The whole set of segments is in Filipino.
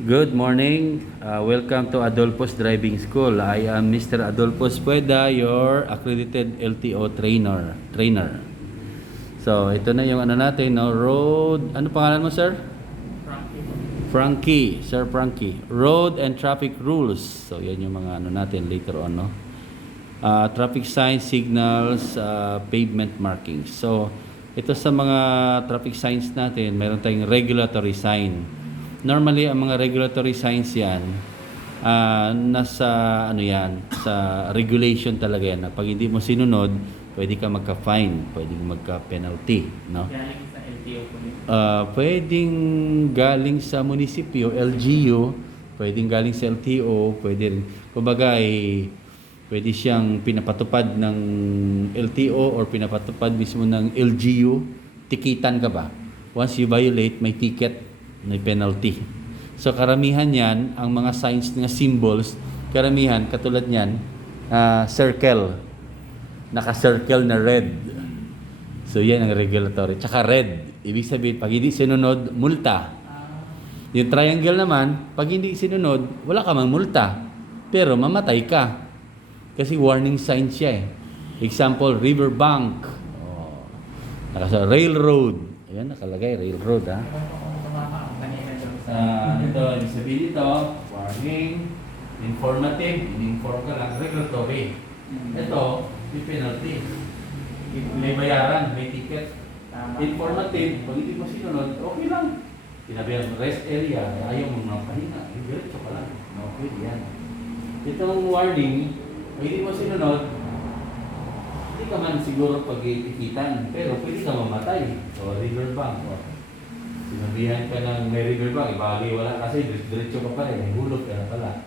Good morning. Welcome to Adolfo's Driving School. I am Mr. Adolfo Spueda, your accredited LTO trainer. So, ito na yung ano natin, no? Road, ano pangalan mo, sir? Frankie, Sir Frankie. Road and traffic rules. So, yan yung mga ano natin later on, no? Traffic signs, signals, pavement markings. So, ito sa mga traffic signs natin, mayroon tayong regulatory sign. Normally, ang mga regulatory signs yan, nasa ano yan, sa regulation talaga yan. Na pag hindi mo sinunod, pwede ka magka-fine, pwede magka-penalty, no? Galing sa LTO po yun. Pwedeng galing sa munisipyo, LGU, pwedeng galing sa LTO, pwede rin. Kumbaga, pwede siyang pinapatupad ng LTO or pinapatupad mismo ng LGU, tikitan ka ba? Once you violate, may ticket, may penalty. So karamihan yan, ang mga signs na symbols, karamihan, katulad yan, circle. Naka-circle na red. So yan ang regulatory. Tsaka red. Ibig sabihin, pag hindi sinunod, multa. Yung triangle naman, pag hindi sinunod, wala ka mang multa. Pero mamatay ka. Kasi warning sign siya eh. Example, riverbank. Railroad. Ayan, nakalagay, railroad ha. Ito, ibig sabihin ito, warning, informative, in-inform ka lang, regulatory. Ito, may penalty. May bayaran, may ticket. Informative, pag hindi mo sinunod, okay lang. Sinabi rest area, ayaw mo mapahinga, diretso ka lang. Okay, yan. Itong warning, pag hindi mo sinunod, hindi ka man siguro pag-iikitan, pero pwede ka mamatay. So, riverbank. Sinabihan ka ng may riverbank, ibali wala kasi diretso ka pa rin, may hulog ka na pala.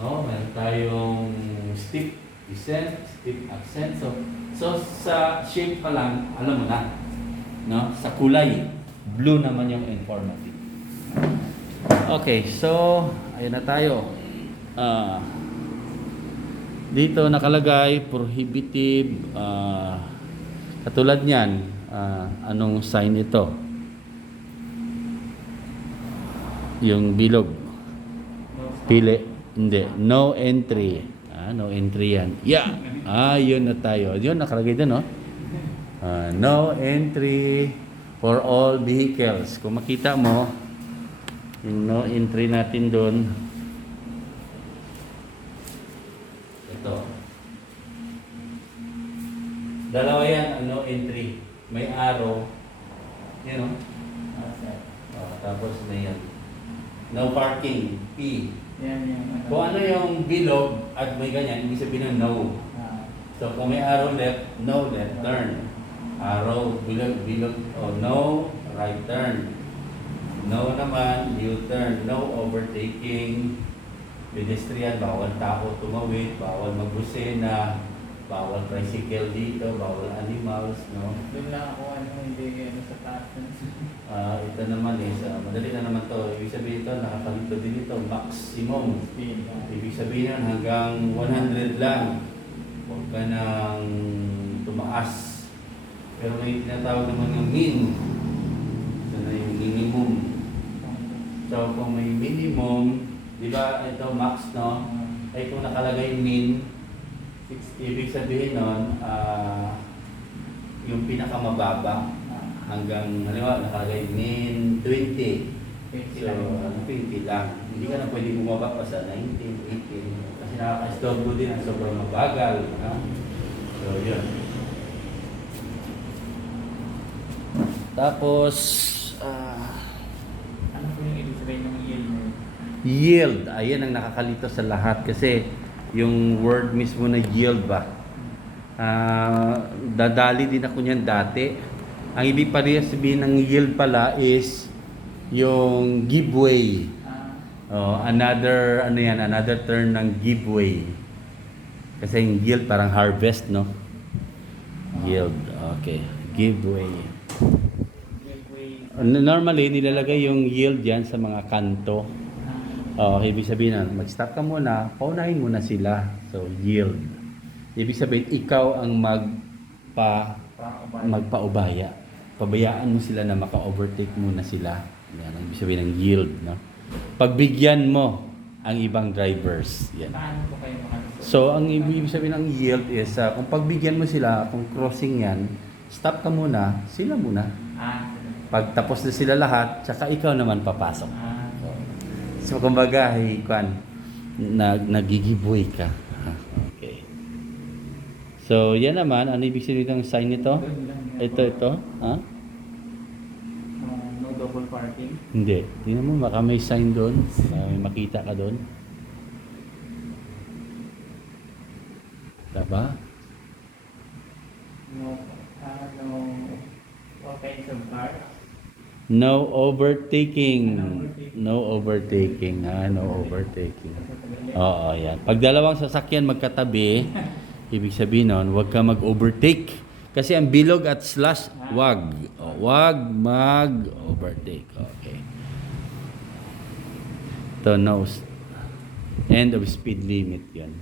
No, meron tayong steep descent, steep ascent. So sa shape pa lang, alam mo na. No, sa kulay, blue naman yung informative. Okay, so ayun na tayo. Dito nakalagay prohibitive, katulad niyan, anong sign ito? Yung bilog. Pili. Hindi. No entry. No entry yan. Yeah. Yun na tayo. Yun, nakalagay din, no? No entry for all vehicles. Kung makita mo, yung no entry natin doon. Ito. Dalawa yan, ang no entry. May arrow. Yan, no? Tapos na yan. No parking, P. Yan. Kung ano yung bilog at may ganyan, ibig sabihin ng no. So kung may arrow left, no left turn. Arrow, bilog, no right turn. No naman, U-turn. No overtaking. Pedestrian, bawal tao tumawid, bawal magbusina, bawal tricycle dito, bawal animals, no? Doon lang ako hindi sa taas. Ito naman madali na naman to. Ibig sabihin ito, nakakalito din ito, maximum. Ibig sabihin nun, hanggang 100 lang. Huwag ka nang tumaas. Pero may tinatawag naman ng min. Ito na yung minimum. So kung may minimum, di ba ito max, no? Ay kung nakalagay min, 60, ibig sabihin nun, yung pinakamababa, hanggang, halimbawa, nakalagay min 20. So, 20 lang. Hindi ka na pwede bumaba pa sa 19, 18. Kasi nakaka-stop din, sobrang mabagal. No? So, yun. Tapos, Ano po yung ibig sabihin ng yield? yield. Ayan ang nakakalito sa lahat. Kasi, yung word mismo na yield ba? Dadali din ako niyan dati. Ang ibig pala sabihin ng yield pala is yung giveaway. Another term ng giveaway. Kasi yung yield parang harvest, no? Yield. Okay. Giveaway. Normally nilalagay yung yield diyan sa mga kanto. Ibig sabihin mag-stop ka muna, paunahin muna sila. So yield. Ibig sabihin ikaw ang magpaubaya. Pabayaan mo sila na maka-overtake muna sila. Yan ang ibig sabihin ng yield, no? pagbigyan mo ang ibang drivers. Yan. Paano po kayo makano? So, ang ibig sabihin ng yield is, kung pagbigyan mo sila, kung crossing yan, stop ka muna, sila muna. Pag tapos na sila lahat, tsaka ikaw naman papasok. So, kumbaga, nagigiboy ka. Okay. So, yan naman, ano ibig sabihin ng sign nito? Ito. Ha? No double parking. Hindi. Tingnan mo, baka may sign doon. May makita ka doon. Diba? No, all kinds of cars. No overtaking. No overtaking. No overtaking. Oo, yan. Pag dalawang sasakyan magkatabi, ibig sabihin nun, huwag ka mag-overtake. Kasi ang bilog at slash, wag. Wag mag-overtake. Okay. Ito, no. End of speed limit yan.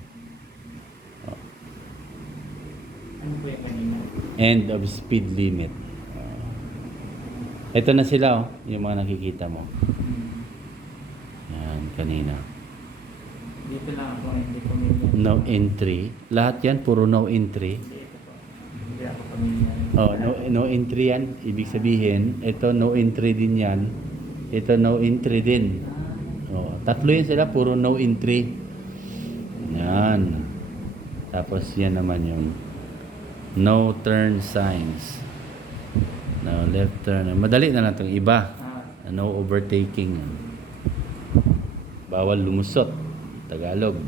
Ano po yung kanina? End of speed limit. Ito na sila, yung mga nakikita mo. Yan, kanina. Dito lang ako, hindi pamilya. No entry. Lahat yan, puro no entry. Ito po. Hindi ako pamilya. Oh, no entry yan. Ibig sabihin, ito no entry din yan. Ito no entry din. Oh, tatlo yan sila, puro no entry. Yan. Tapos yan naman yung no turn signs. No left turn. Madali na lang itong iba. No overtaking. Bawal lumusot. Tagalog.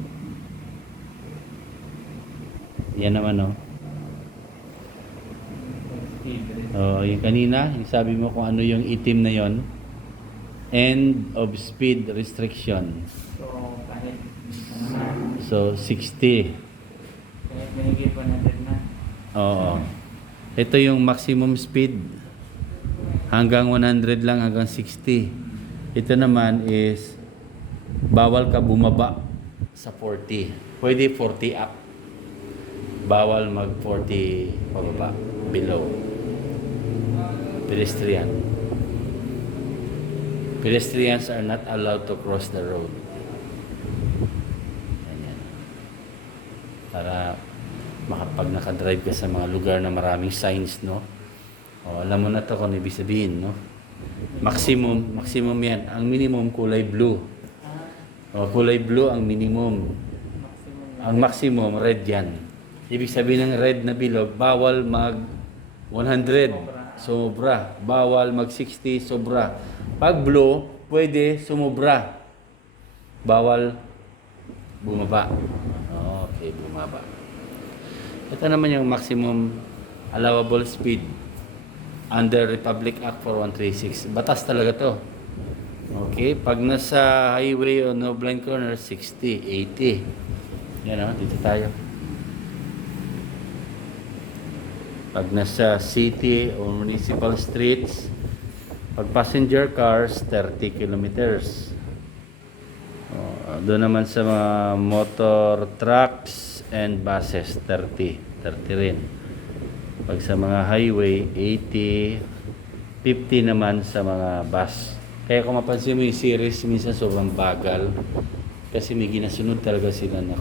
Yan naman, no? Oh, yung kanina, yung sabi mo kung ano yung itim na yon. End of speed restriction. So, kahit So, 60. kahit binigay 100 na. Oo. Ito yung maximum speed. Hanggang 100 lang, hanggang 60. Ito naman is bawal ka bumaba sa 40. Pwede 40 up. Bawal mag 40 pababa, below. Pedestrian. Pedestrians are not allowed to cross the road. Ganyan. Para makapag nakadrive ka sa mga lugar na maraming signs, no? O, alam mo na to kung ibig sabihin, no? Maximum yan. Ang minimum kulay blue. O, kulay blue ang minimum. Ang maximum red yan. Ibig sabihin ng red na bilog, bawal mag 100, sobra. Bawal mag 60, sobra. Pag blue, pwede sumobra. Bawal bumaba. Okay, bumaba. Ito naman yung maximum allowable speed under Republic Act 4136. Batas talaga to. Okay, pag nasa highway o no blind corner, 60, 80. Yan o, dito tayo. Pag nasa city o municipal streets, pag passenger cars, 30 kilometers. Doon naman sa mga motor trucks and buses, 30 rin. Pag sa mga highway, 80, 50 naman sa mga bus. Kaya kung mapansin mo yung series, minsan sobrang bagal. Kasi may ginasunod talaga sila na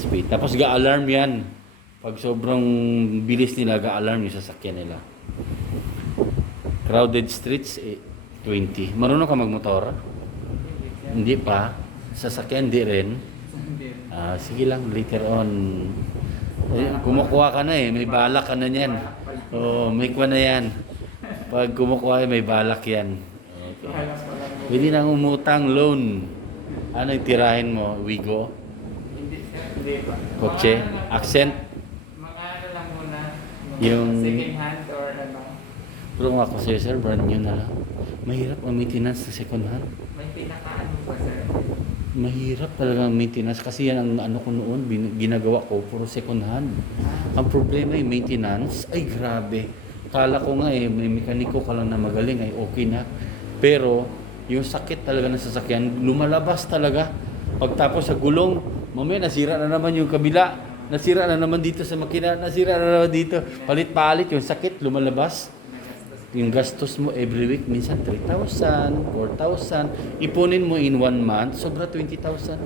speed. Tapos ga-alarm yan. Pag sobrang bilis nila, ga-alarm yung sasakyan nila. Crowded streets, 20. Marunong ka magmotor? Hindi pa. Sasakyan, hindi rin. Sige lang, later on. Kumukuha ka na may balak ka na yan. May kuha na yan. Pag kumukuha may balak yan. Okay. Pwede nang umutang, loan. Ano itirahin mo? Wigo? Hindi pa. Kotse? Accent? Mga ano lang muna. Yung Second hand or ano. pero nga ako sa'yo, sir, brand new na lang. Mahirap ang maintenance sa second hand. May pinakaano pa sir. Mahirap talaga ang maintenance kasi yan ang ano ko noon, ginagawa ko, puro second hand. Ang problema yung maintenance, ay grabe. Kala ko nga may mekaniko ka lang na magaling, ay okay na. Pero yung sakit talaga ng sasakyan, lumalabas talaga. Pagtapos sa gulong, mamaya nasira na naman yung kabila. Nasira na naman dito sa makina, nasira na naman dito. Palit-palit yung sakit, lumalabas. yung gastos mo every week, minsan 3,000, 4,000. Ipunin mo in 1 month, sobra 20,000.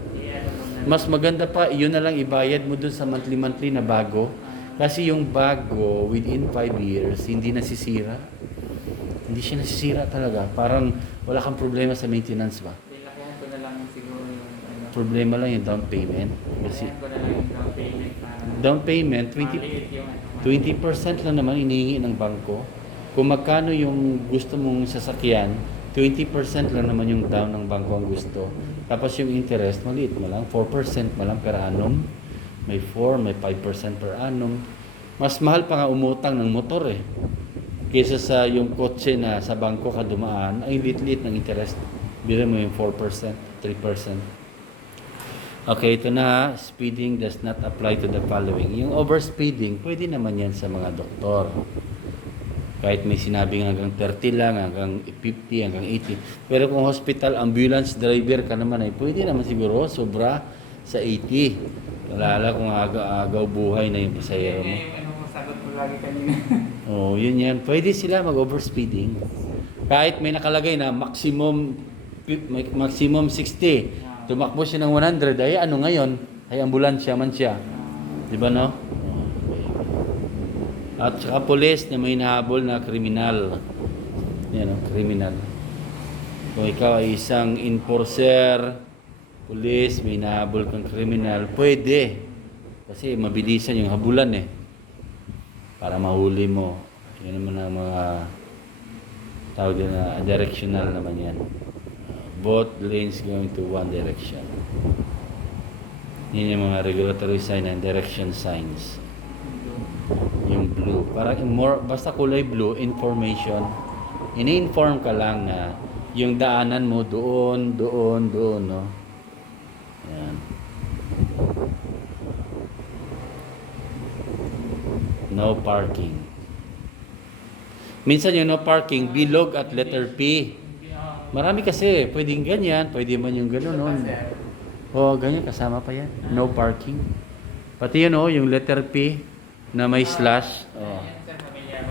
Mas maganda pa, yun na lang ibayad mo dun sa monthly na bago. Kasi yung bago, within 5 years, hindi nasisira. Hindi siya nasisira talaga. Parang wala kang problema sa maintenance ba? Kailangan ko na lang siguro yung ano. Problema lang yung down payment. Kasi Kailangan ko na lang yung down payment para down payment, maliit yung ano. 20% lang naman inihingi ng bangko. Kung magkano yung gusto mong sasakyan, 20% lang naman yung down ng bangko ang gusto. Tapos yung interest, maliit mo lang, 4% mo lang per annum. May 4, may 5% per annum. Mas mahal pa nga umutang ng motor eh. Kaysa sa yung kotse na sa bangko ka dumaan, ay lit-lit ng interest. Bira mo yung 4%, 3%. Okay, ito na. Speeding does not apply to the following. Yung overspeeding, pwede naman yan sa mga doktor. Kahit may sinabing hanggang 30 lang, hanggang 50, hanggang 80. Pero kung hospital, ambulance driver ka naman ay pwede naman siguro sobra sa 80. Lala kung agaw buhay na yung pasahero mo. Yung ano mo, sagot mo lagi kanina. Oh, yun yan. Pwede sila mag-overspeeding. Kahit may nakalagay na maximum 60. Tumakbo siya ng 100. Ay ano ngayon? Ay ambulansya man siya. Di ba no? At saka pulis na may nahabol na kriminal. Yan o, kriminal. Kung ikaw ay isang enforcer, pulis, may nahabol kang kriminal, pwede. Kasi mabilisan yung habulan eh. Para mahuli mo. Yan naman ang mga tawag na directional naman yan. Both lanes going to one direction. Yan yung mga regulatory sign and direction signs. Yung blue. Parang more, basta kulay blue, information. Ini-inform ka lang na yung daanan mo doon, no? Yan. No parking. Minsan yung no parking, bilog at letter P. Marami kasi, pwedeng ganyan, pwede man yung gano'n, no? O, ganyan, kasama pa yan. No parking. Pati yun, oh, yung letter P na may slash. Oh,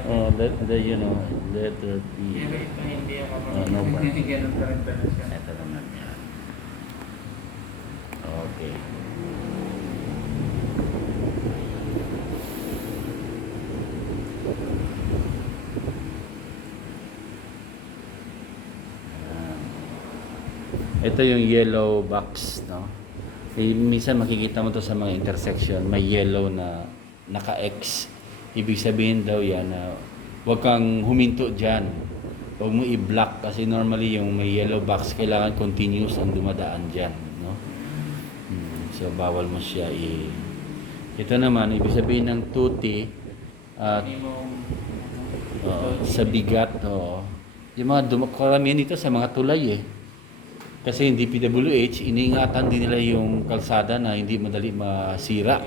oh you know, letter P. Pero ito hindi ako No parking. ganun pa rin pala siya. Ito naman yan. Okay. Ito yung yellow box, no? Minsan makikita mo to sa mga intersection, may yellow na naka-X. Ibig sabihin daw yan na huwag kang huminto dyan. Huwag mo i-block kasi normally yung may yellow box kailangan continuous ang dumadaan dyan, no? So bawal mo siya Ito naman, ibig sabihin ng tuti at sa bigat, yung mga karamihan dito sa mga tulay eh. Kasi hindi PWH, iniingatan din nila yung kalsada na hindi madali masira.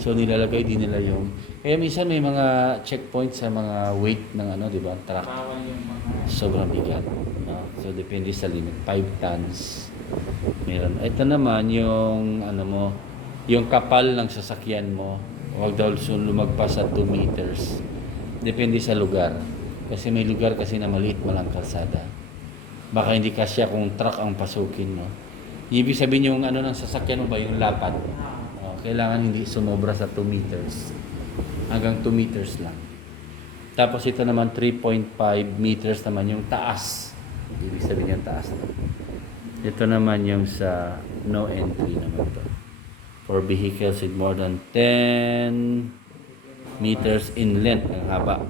So nilalagay din nila yung... Kaya minsan may mga checkpoint sa mga weight ng ano, di ba? Truck. Sobrang bigat. No? So depende sa limit. 5 tons. Meron. Ito naman yung ano mo, yung kapal ng sasakyan mo. Huwag daw lumagpas sa 2 meters. Depende sa lugar. Kasi may lugar kasi na maliit walang kalsada. Baka hindi kasya kung truck ang pasukin mo. Ibig sabihin yung ano ng sasakyan mo ba, yung lapad. Kailangan hindi sumobra sa 2 meters. Hanggang 2 meters lang. Tapos ito naman 3.5 meters naman yung taas. Ibig sabihin yung taas na. Ito naman yung sa no entry naman to. For vehicles with more than 10 meters in length ang haba.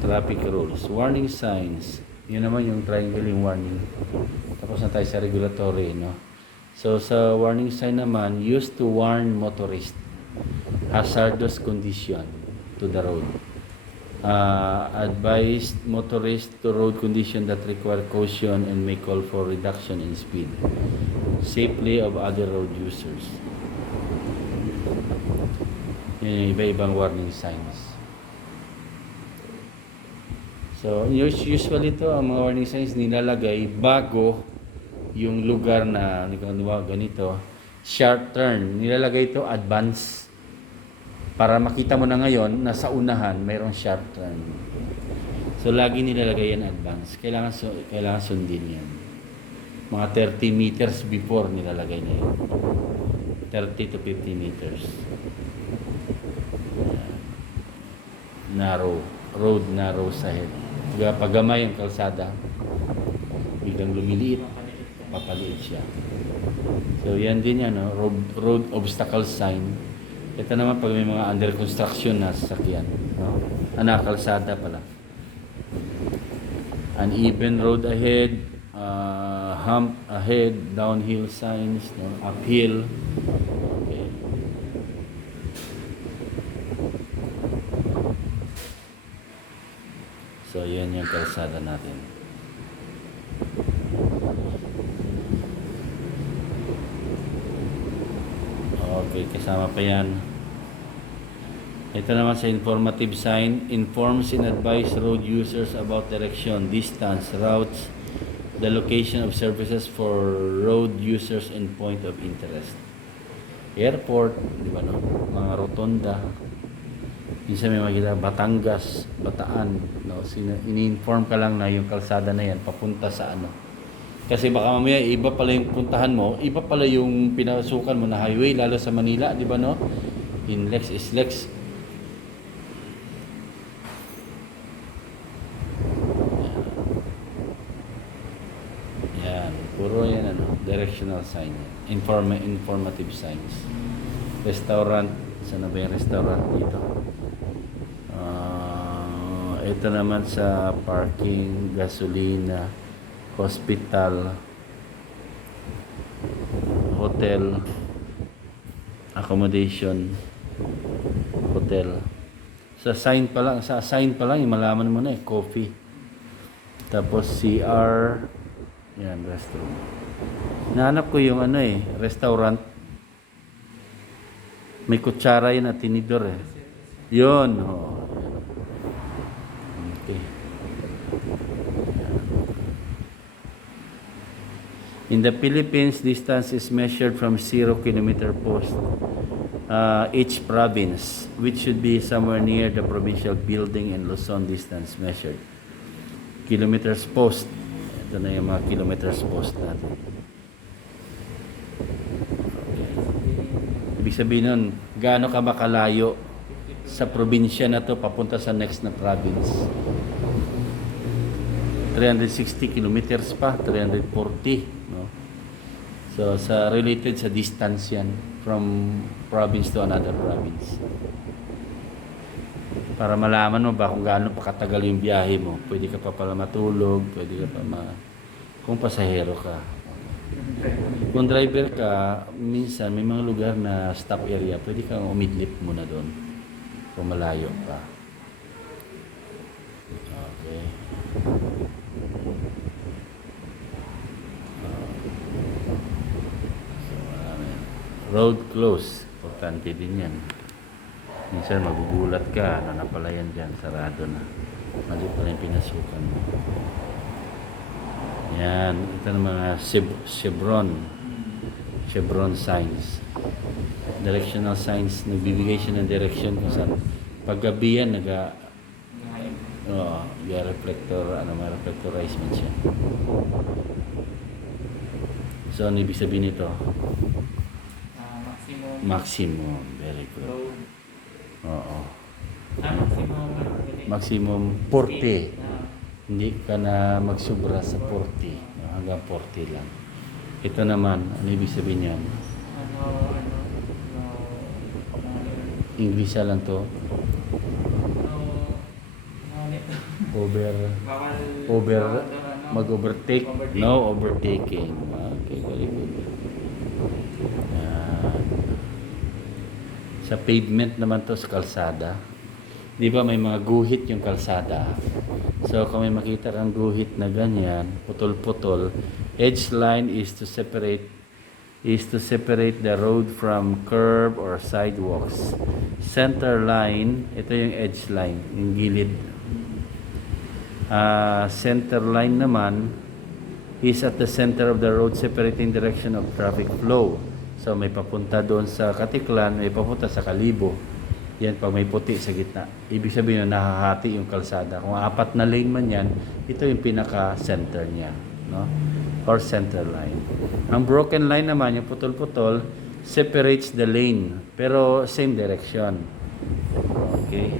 Traffic rules, warning signs. Yun naman yung triangle, yung warning. Tapos na tayo sa regulatory, no? So sa warning sign naman, used to warn motorist hazardous condition to the road. Advised motorist to road condition that require caution and may call for reduction in speed. Safely of other road users. Yun yung iba-ibang warning signs. So, usually ito, ang mga warning signs nilalagay bago yung lugar na ganito, sharp turn. Nilalagay ito advance. Para makita mo na ngayon, nasa unahan, mayroong sharp turn. So, lagi nilalagay yan advance. Kailangan sundin yan. Mga 30 meters before nilalagay na yun. 30 to 50 meters. Road narrow sa head. Pagamay ang kalsada, biglang lumiliit, papaliit siya. So, yan din yan, no? Road obstacle sign. Ito naman pag may mga under construction na sasakyan, no? Kalsada pala. Uneven road ahead, hump ahead, downhill signs, no? Uphill. Okay. So, yan yung kalsada natin. Okay, kasama pa yan. Ito naman sa informative sign, informs and advise road users about direction, distance, routes, the location of services for road users and point of interest. Airport, di ba no? Mga rotonda. Minsan may makita, Batangas, Bataan, no? Ini-inform ka lang na yung kalsada na yan papunta sa ano. Kasi baka mamaya iba pala yung puntahan mo, iba pala yung pinasukan mo na highway, lalo sa Manila, di ba no? Inlex, Islex. Yan, puro yan ano, directional sign. Informative signs. Restaurant, saan na ba yung restaurant dito? Ito naman sa parking, gasolina, hospital, hotel, accommodation, hotel. Sa sign pa lang, malaman mo na coffee. Tapos CR, yan, restroom. Nahanap ko yung restaurant. May kutsara yun at tinidor eh. Yun, oh. Okay. In the Philippines, distance is measured from 0 kilometer post each province, which should be somewhere near the provincial building and Luzon distance measured. Kilometers post. Ito na yung mga kilometers post natin. Okay. Ibig sabihin nun, gaano ka makalayo sa probinsya na to papunta sa next na province? 360 kilometers pa, 340, no? So related sa distance yan from province to another province. Para malaman mo ba kung gaano pa katagal yung biyahe mo. Pwede ka pa pala matulog, pwede ka pa kung pasahero ka. Kung driver ka, minsan may mga lugar na stop area, pwede kang umidlip muna doon kung malayo pa. Okay. Road close. Importante din yan. Minsan magugulat ka, ano na pala yan dyan, sarado na. Mali pala yung pinasukan mo. Yan, ito ng mga chevron signs. Directional signs, nagbibigay siya ng direction kung saan. Paggabi yan, reflector, may reflectorizement siya. So, ano ibig sabihin nito? Maximum, very good. Road. Oo. Maximum. Maximum 40. Hindi ka na magsubra sa 40. Hanggang 40 lang. Ito naman, ano ibig sabihin yan? English lang to. Mag-overtake. No overtaking. Okay, very good. Sa pavement naman to, sa kalsada. Di ba may mga guhit yung kalsada? So kung may makita kang guhit na ganyan, putol-putol, edge line is to separate the road from curb or sidewalks. Center line, ito yung edge line, yung gilid. Center line naman, is at the center of the road separating direction of traffic flow. So may papunta doon sa Katiklan, may papunta sa Kalibo. Yan pag may puti sa gitna. Ibig sabihin na nahahati yung kalsada. Kung 4 na lane man yan, ito yung pinaka-center niya, no? Or center line. Ang broken line naman, yung putol-putol, separates the lane, pero same direction. Okay.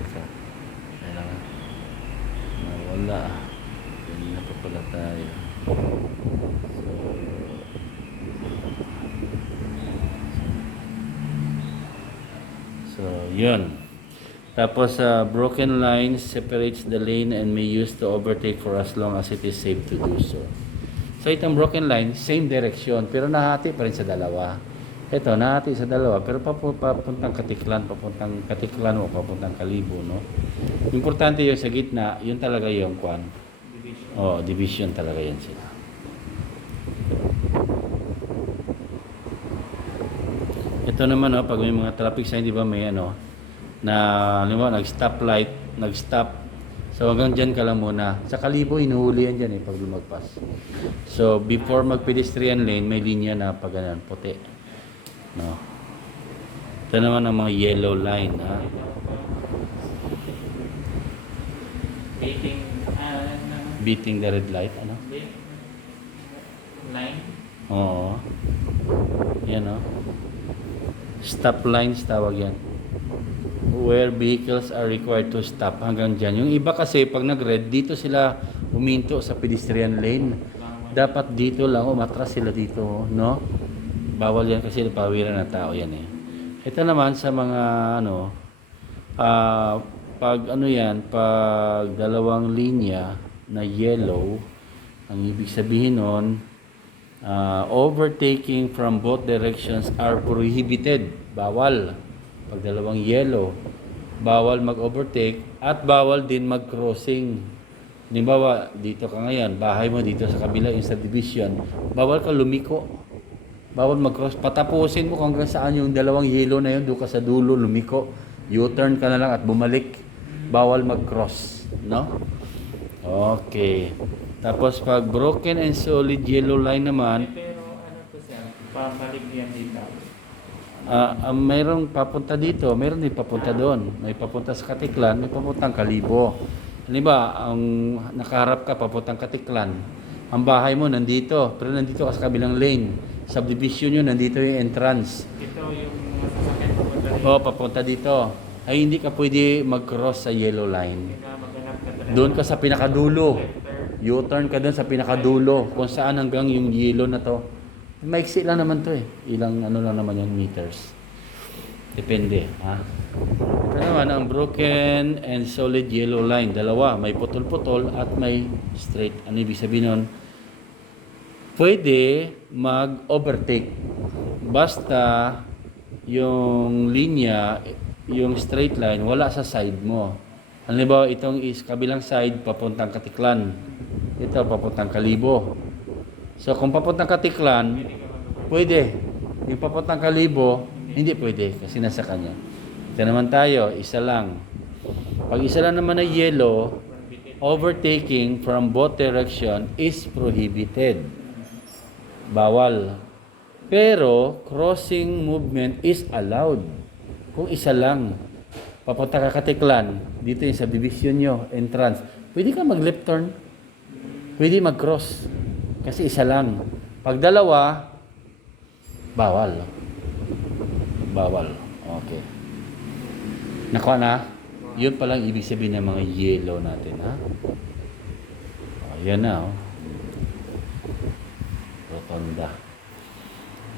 Teka. Kailangan. Nawala. Ganyan na pa pala tayo. So, yun. Tapos, broken line separates the lane and may use to overtake for as long as it is safe to do so. So, itong broken line, same direction, pero nahati pa rin sa dalawa. Ito, nahati sa dalawa, pero papuntang Katiklan o papuntang Kalibo, no? Importante yung sa gitna, yun talaga yung kwan. Division. Oh, division talaga yan sila. Ito naman, oh, pag may mga traffic sign, di ba, may ano, na, nag-stop light, nag-stop. So, hanggang dyan ka lang muna. Sa Kalibo, inuhuli yan dyan, pag lumagpas. So, before mag-pedestrian lane, may linya na pag ganun, puti. No. Ito naman ang mga yellow line, ha. Beating, Beating the red light, ano? line. Oo. Yan, oh. Stop lines tawag yan. Where vehicles are required to stop, hanggang dyan. Yung iba kasi, pag nag-red, dito sila huminto sa pedestrian lane. Dapat dito lang, umatras sila dito, no? Bawal yan kasi pawiran ng tao yan, eh. Ito naman sa mga, ano, pag ano yan, pag dalawang linya na yellow, ang ibig sabihin nun, overtaking from both directions are prohibited. Bawal. Pag dalawang yellow, bawal mag-overtake at bawal din mag-crossing. Halimbawa, dito ka ngayon, bahay mo dito sa kabila yung subdivision, bawal ka lumiko. Bawal mag-cross. Patapusin mo kung hanggang saan yung dalawang yellow na yun, doon ka sa dulo, lumiko. U-turn ka na lang at bumalik. Bawal mag-cross. No? Okay. Tapos pag broken and solid yellow line naman, Pero ano to siya, pabalik yan dito. mayroong papunta dito, mayroon din papunta doon. May papunta sa Katiklan, may papuntang Kalibo. Halimbawa, ang nakaharap ka papuntang Katiklan, ang bahay mo nandito, pero nandito ka sa kabilang lane. Subdivision yun, nandito yung entrance. Ito yung masasakit papunta dito. O, papunta dito. Ay, hindi ka pwede mag-cross sa yellow line. Kaya maghanap ka talaga. Doon ka sa pinakadulo. Left turn. U-turn ka doon sa pinakadulo. Kung saan hanggang yung yellow na to. Maiksi lang naman to eh. Ilang ano lang naman yung meters. Depende. Ha? Ito naman ang broken and solid yellow line. Dalawa. May putol-putol at may straight. Ano ibig sabihin nun? Pwede mag-overtake. Basta yung linya, yung straight line, wala sa side mo. Halimbawa, itong is kabilang side, papuntang Katiklan. Ito, papuntang Kalibo. So, kung papuntang Katiklan, pwede. Yung papuntang Kalibo, hindi pwede kasi nasa kanya. Ito naman tayo, isa lang. Pag isa lang naman na yellow, overtaking from both direction is prohibited. Bawal. Pero, crossing movement is allowed. Kung isa lang, papunta ka Katiklan, dito yung subdivision nyo, entrance, pwede ka mag-left turn. Pwede mag-cross. Kasi isa lang. Pag dalawa, bawal. Bawal. Okay. Nakuha na? Yun palang ibig sabihin ng mga yellow natin, ha? Yan na, oh. Rotonda.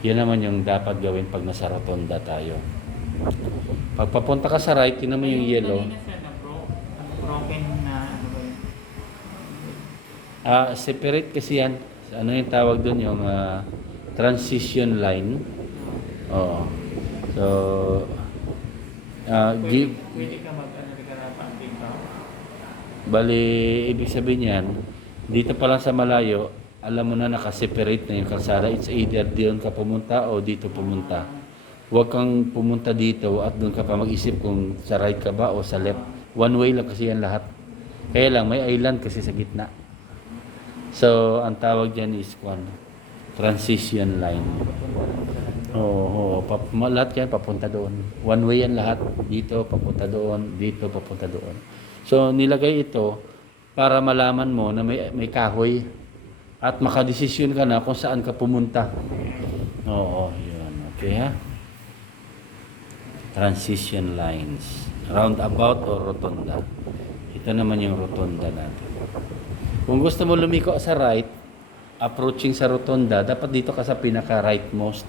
Yan naman yung dapat gawin pag nasa rotonda tayo. Pag papunta ka sa right, yun naman yung yellow. Kanina siya na broken na ano ba yun? Separate kasi yan. Ano yung tawag doon? Yung transition line. Oo. So, Pwede ka mag-ano ka na paanting ka? bali, ibig sabihin yan, dito pa lang sa malayo, alam mo na nakaseparate na yung kalsada. It's either diyon ka pumunta o dito pumunta. Huwag kang pumunta dito at doon ka pa mag-isip kung sa right ka ba o sa left. One way lang kasi yan lahat. Kaya lang, may island kasi sa gitna. So, ang tawag dyan is transition line. Oo, lahat yan papunta doon. One way yan lahat. Dito, papunta doon. Dito, papunta doon. So, nilagay ito para malaman mo na may kahoy at makadesisyon ka na kung saan ka pumunta. Oo, yun. Okay, ha? Transition lines. Roundabout or rotonda. Ito naman yung rotonda natin. Kung gusto mo lumiko sa right, approaching sa rotonda, dapat dito ka sa pinaka-rightmost.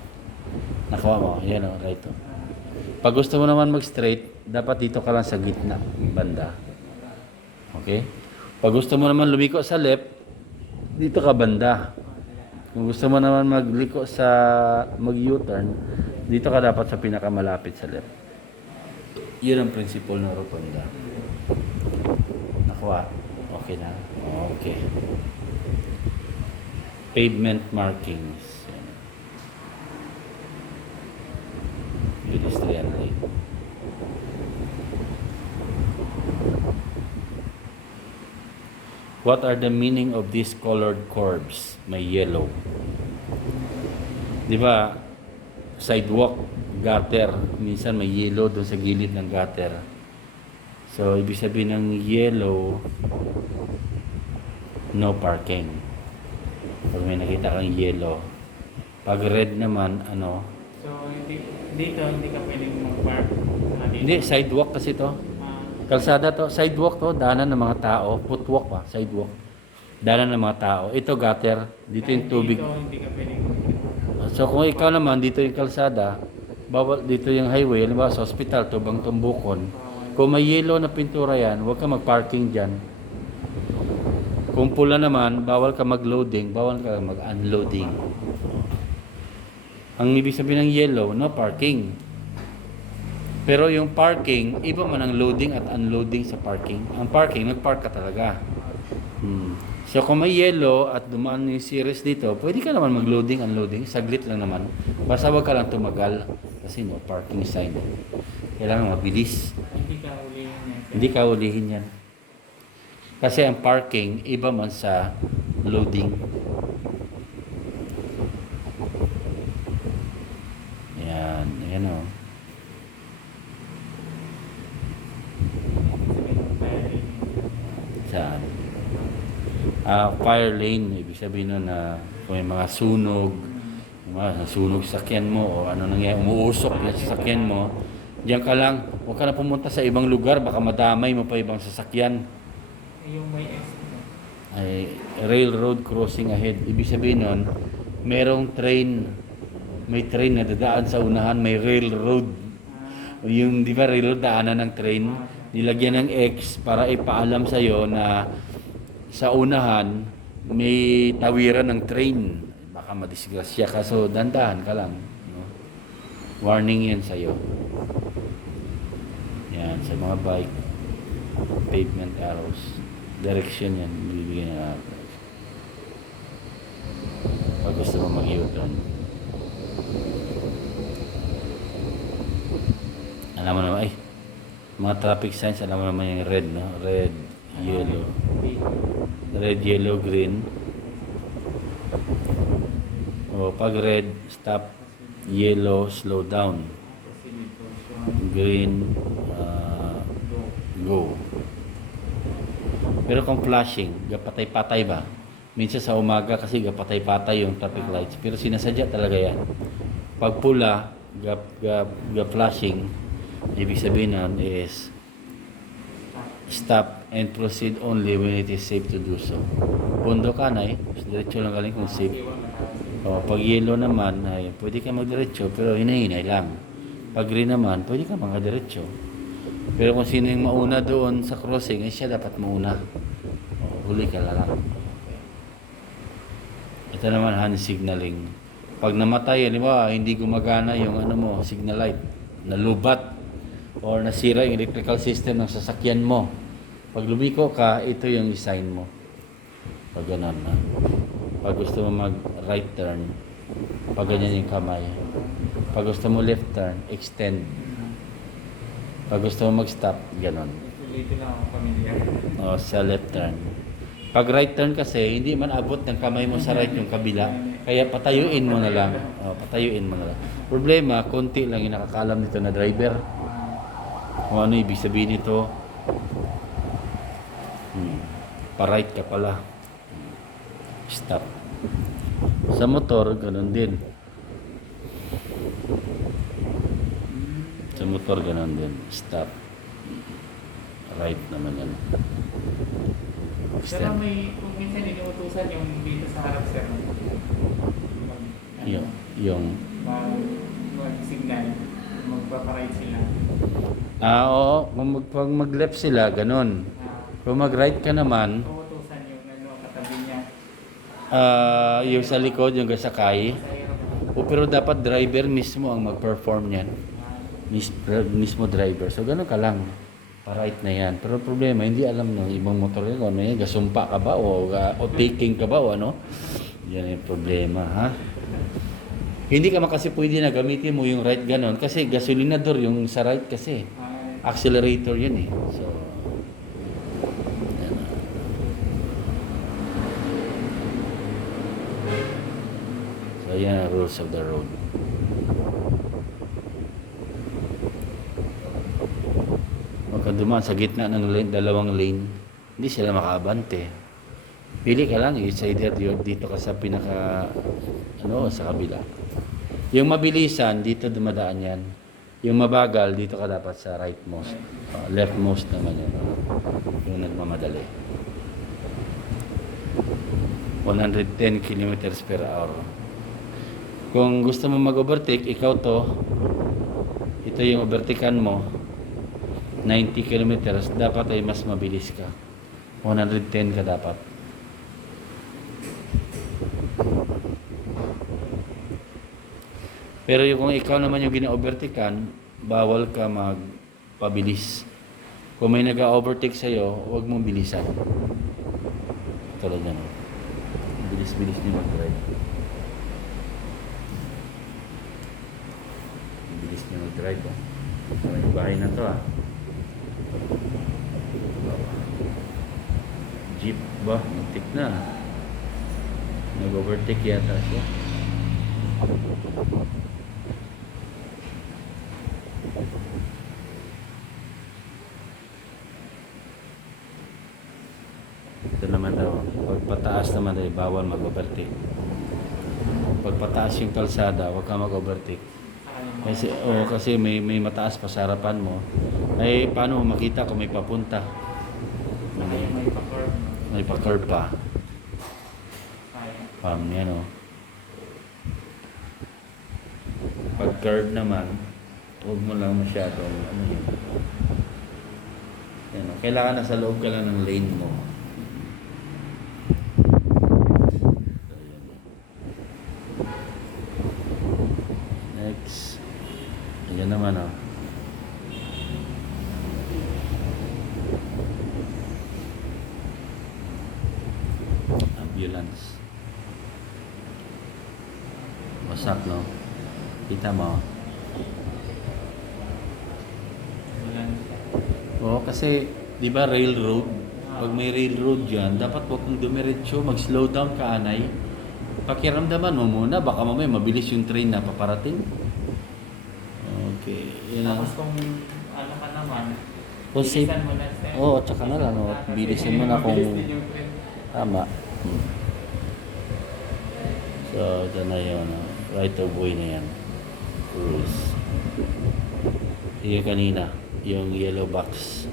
Nakuha mo, yan o, right o. Pag gusto mo naman mag-straight, dapat dito ka lang sa gitna, banda. Okay? Pag gusto mo naman lumiko sa left, dito ka banda. Kung gusto mo naman mag-U-turn, dito ka dapat sa pinakamalapit sa left. Yun ang principle ng rotonda. Nakuha? Okay na? Okay. Pavement markings. Pedestrian lane. What are the meaning of these colored curves? May yellow. Di ba? Sidewalk, gutter. Minsan may yellow doon sa gilid ng gutter. So, ibig sabihin ng yellow, no parking. Pag may nakita kang yellow. Pag red naman, ano? So, dito hindi ka pwedeng mag-park. Hindi, sidewalk kasi to. Kalsada to, sidewalk to, daanan ng mga tao. Footwalk pa, sidewalk. Daanan ng mga tao. Ito gutter, dito yung tubig. Dito hindi ka pwedeng So kung ikaw naman, dito yung kalsada, bawal dito yung highway, halimbawa sa hospital, Tubang Tumbukon. Kung may yellow na pintura yan, huwag ka mag-parking dyan. Kung pula naman, bawal ka mag-loading, bawal ka mag-unloading. Ang ibig sabihin ng yellow, no parking. Pero yung parking, iba man ang loading at unloading sa parking. Ang parking, nag-park ka talaga. So kung may yellow at dumaan yung series dito, pwede ka naman mag-loading, unloading. Saglit lang naman. Basta wag ka lang tumagal. Kasi no parking sign. Kailangan mabilis. hindi ka ulihin yan. Hindi ka ulihin yan. Kasi ang parking, iba man sa loading. Yan. Ayan o. Saan? Fire lane, ibig sabihin nun na kung may mga sunog, sunog sa sakyan mo o ano nangyayari, umuusok yung sasakyan mo, diyan ka lang, huwag ka na pumunta sa ibang lugar, baka madamay mo pa ibang sasakyan. Yung may S. Ay, railroad crossing ahead, ibig sabihin nun, merong train, may train na dadaan sa unahan, may railroad. Yung, di ba, railroad daanan ng train, nilagyan ng X para ipaalam sa'yo na sa unahan, may tawiran ng train. Baka madisgrasya ka. So, dandahan ka lang. No? Warning yan sa'yo. Yan, sa mga bike. Pavement arrows. Direction yan. Bibigyan ng arrows. Pag gusto mo mag-U-turn. Alam mo naman, ay, mga traffic signs, alam mo naman yung red, no? Red, yellow. Red, yellow, green. O, pag red, stop. Yellow, slow down. Green, go. Pero kung flashing, gapatay-patay ba? Minsan sa umaga kasi gapatay-patay yung traffic lights. Pero sinasadya talaga yan. Pag pula, flashing, ibig sabihin nun is stop and proceed only when it is safe to do so. Pundo ka na diretso lang galing kung safe. O, pag yellow naman, ay, pwede ka magdiretso pero hinahinay lang. Pag green naman, pwede ka magdiretso. Pero kung sino yung mauna doon sa crossing, ay siya dapat mauna. O, huli ka lang. Ito naman hand signaling. Pag namatay, halimbawa, hindi gumagana yung signal light, nalubat or nasira yung electrical system ng sasakyan mo. Pag lumiko ka, ito yung sign mo. Pag ganun na. Pag gusto mo mag right turn, pag ganyan yung kamay. Pag gusto mo left turn, extend. Pag gusto mo mag stop, ganun. dito lang ako familiar. O, sa left turn. Pag right turn kasi, hindi man abot ng kamay mo sa right yung kabila. Kaya patayuin mo na lang. O, patayuin mo na lang. Problema, konti lang yung nakakalam nito na driver. Kung ano ibig sabihin nito. Pa-right ka pala. Stop. Sa motor, ganun din. Sa motor, ganun din. Stop. Right naman yan. Pero Extend. may, kung minsan inuutusan yung dito sa harap sir. Yung Mag-signal. Magpaparide sila. oo. Pag mag-left sila, ganun. Kung mag-right ka naman, Uutusan yung katabi niya. yung sa likod, yung kasakay. Sa hirap. O, pero dapat driver mismo ang mag-perform yan. Mismo driver. So, ganun ka lang. Pa-right na yan. Pero problema, hindi alam ng ibang motor yan. Ano yan, gasumpa ka ba? O taking ka ba? O ano? Yan yung problema, ha? Hindi ka kasi pwede na gamitin mo yung right ganon. Kasi gasolinador yung sa right kasi. Accelerator yun eh. So, yan. So, yan ang rules of the road. Huwag ka dumaan sa gitna ng lane, dalawang lane. Hindi sila makaabante. Pili ka lang, it's either dito ka sa pinaka, sa kabila. Yung mabilisan, dito dumadaan yan. Yung mabagal, dito ka dapat sa rightmost. Leftmost naman yun. Yung nagmamadali. 110 kilometers per hour. Kung gusto mo mag-overtake, ikaw to. Ito yung overtakean mo. 90 kilometers, dapat ay mas mabilis ka. 110 ka dapat. Pero yung kung ikaw naman yung gina-overtakean, bawal ka magpabilis. Kung may nag-overtake sa'yo, huwag mong bilisan. Tulad na. Bilis-bilis niyo mag-drive. Bilis niyo mag-drive. Yung bahay na to Jeep ba? Muntik na. Nag-overtake yata siya. Ito naman daw. Pagpataas naman daw, bawal mag-overtake. Pagpataas yung kalsada, huwag ka mag-overtake. Kasi may mataas pa sa harapan mo. Ay, paano mo makita kung may papunta? May pa-curve pa. Yan Pag curve naman, huwag mo lang masyadong kailangan nasa loob ka lang ng lane mo. Next. Ayan naman ambulance. Wasak, no? Kita mo? Oo, kasi, di ba railroad? Pag may railroad dyan, dapat huwag kang dumiretso, mag-slow down ka, anay. Pakiramdaman mo muna, baka mamaya mabilis yung train na paparating. Okay. Tapos kung ano ka naman, Kung safe, bilisan mo na. tsaka na lang. Bilisan mo na kung tama. So, dyan na yun. Right of way na yan. Rules. Yung kanina, yung yellow box.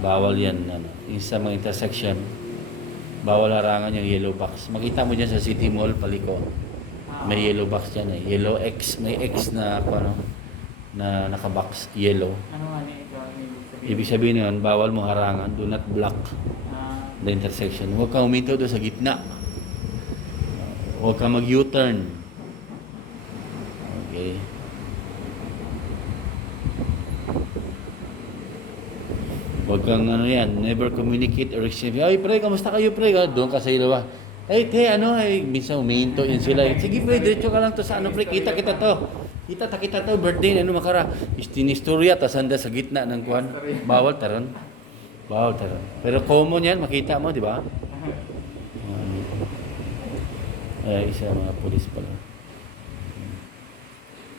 Bawal yan. Yung sa mga intersection, bawal harangan yung yellow box. Makita mo dyan sa City Mall, paliko. May yellow box dyan eh. Yellow X. May X na na nakabox. Yellow. Ano nga ito? Ibig sabihin yun, bawal mo harangan. Do not block the intersection. Huwag kang uminto doon sa gitna. Huwag kang mag-U-turn. Okay. Huwag kang never communicate or exchange. Ay, pre, kamusta kayo, pre? Doon ka sa ilawa. Ay, minsan umihinto yun sila. Sige, pre, diretso ka lang to sa pre, kita to. Kita to birthday ano makara. Istinistorya tas anda sa gitna ng kuan. Bawal taron. Bawal taron. Pero common yan, makita mo, di ba? Ay, isa mga pulis pala.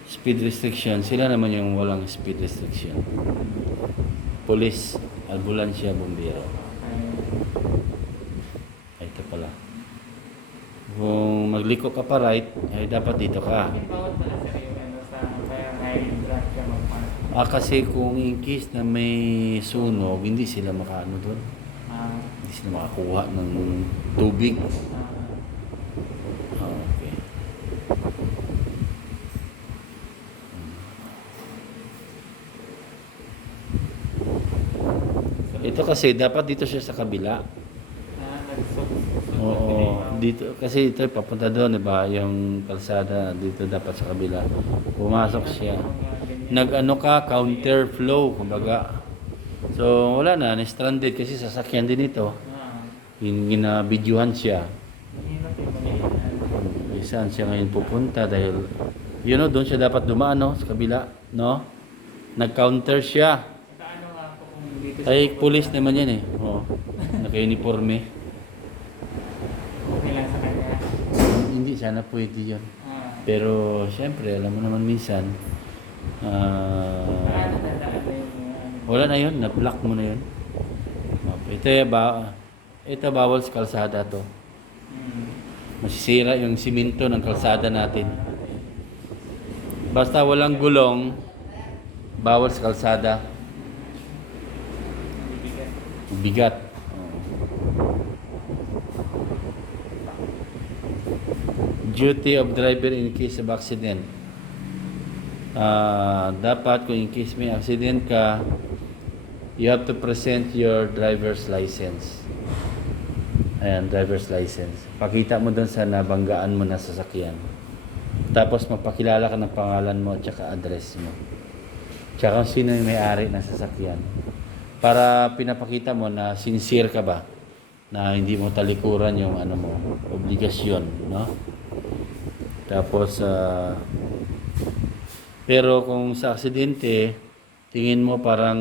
Speed restriction, sila naman yung walang speed restriction. Police, ambulansya, bumbero. Ay, ito pala. Kung magliko ka pa right, ay dapat dito ka. Bakit bawat pala sir yung ano sa kaya high drug ka magpark? Kasi kung in case na may sunog, hindi sila makaano doon. Hindi sila makakuha ng tubig. Okay. Ito kasi dapat dito siya sa kabila. Oo, dito kasi ito papunta doon, 'di ba? Yung kalsada dito dapat sa kabila. Pumasok siya. Nag-ano ka, counter flow, kumbaga. So wala na, na-stranded kasi sasakyan din ito. Gina-videohan siya. Saan siya ngayon pupunta dahil doon siya dapat dumaan, no? Sa kabila, no? Nag-counter siya. Ay, pulis naman yan eh. Oo. Naka-uniforme. Okay lang sa kanya. Hindi sana pwede yun. Pero, syempre, alam mo naman minsan, wala na yun, na-block mo na yun. Ito bawal sa kalsada to. Masisira yung simento ng kalsada natin. Basta walang gulong, bawal sa kalsada. Bigat. Duty of driver in case of accident. Dapat kung in case may accident ka, you have to present your driver's license. Ayan, driver's license. Pakita mo doon sa nabanggaan mo na sasakyan. Tapos magpakilala ka ng pangalan mo at saka address mo. Tsaka sino yung may-ari ng sasakyan. Para pinapakita mo na sincere ka ba. Na hindi mo talikuran yung ano mo, obligasyon, no? Tapos, pero kung sa aksidente, tingin mo parang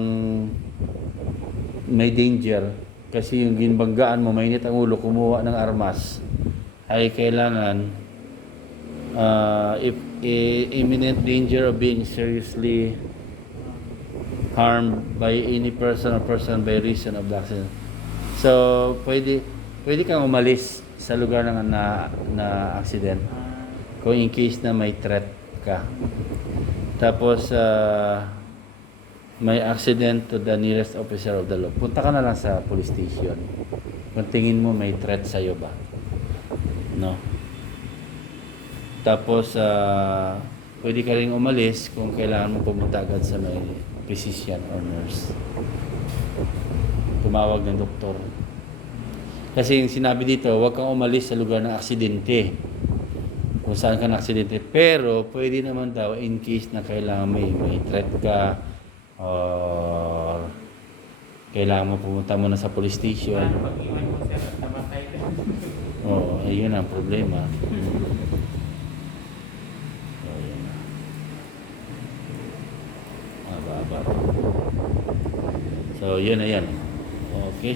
may danger. Kasi yung ginbanggaan mo, mainit ang ulo, kumuha ng armas, ay kailangan if imminent danger of being seriously harmed by any person or person by reason of the accident. So, pwede kang umalis sa lugar ng na accident kung in case na may threat ka. Tapos, may accident to the nearest officer of the law. Punta ka na lang sa police station. Kung tingin mo may threat sa'yo ba. No? Tapos, pwede ka rin umalis kung kailangan mo pumunta agad sa may physician or nurse. Tumawag ng doktor. Kasi yung sinabi dito, huwag kang umalis sa lugar ng aksidente. Kung saan ka na aksidente. Pero, pwede naman daw in case na kailangan may threat ka, or kailangan mo pumunta muna sa police station. Pag-iwan mo sir at namatay ka. Oo, ayun ang problema. So, ayun na. Aba. So, yun na yan. Okay.